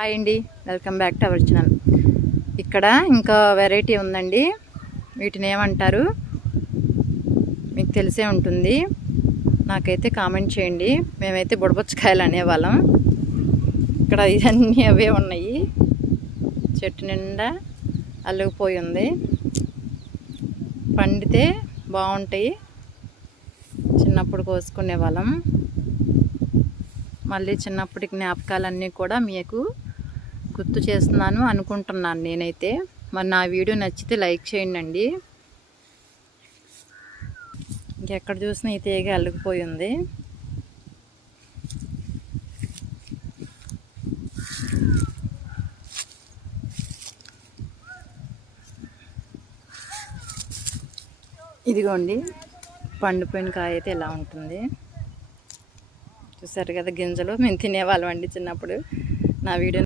Hi అండి, welcome back to our channel. ఇక్కడ ఇంకా వెరైటీ ఉందండి. వీటిని ఏమంటారు మీకు తెలిసే ఉంటుంది. నాకైతే కామెంట్ చేయండి. మేమైతే బుడబుచ్చకాయలు అనేవాళ్ళం. ఇక్కడ ఇవన్నీ అవే ఉన్నాయి. చెట్టు నిండా అల్లుకుపోయి ఉంది. పండితే బాగుంటాయి. చిన్నప్పుడు కోసుకునే వాళ్ళం. మళ్ళీ చిన్నప్పటి జ్ఞాపకాలన్నీ కూడా మీకు గుర్తు చేస్తున్నాను అనుకుంటున్నాను నేనైతే. మరి నా వీడియో నచ్చితే లైక్ చేయండి. ఇంకెక్కడ చూసినా ఈ తీగ అల్లుకుపోయి ఉంది. ఇదిగోండి, పండిపోయిన కాయ అయితే ఇలా ఉంటుంది. చూసారు కదా గింజలు. మేము తినేవాళ్ళం అండి చిన్నప్పుడు. నా వీడియో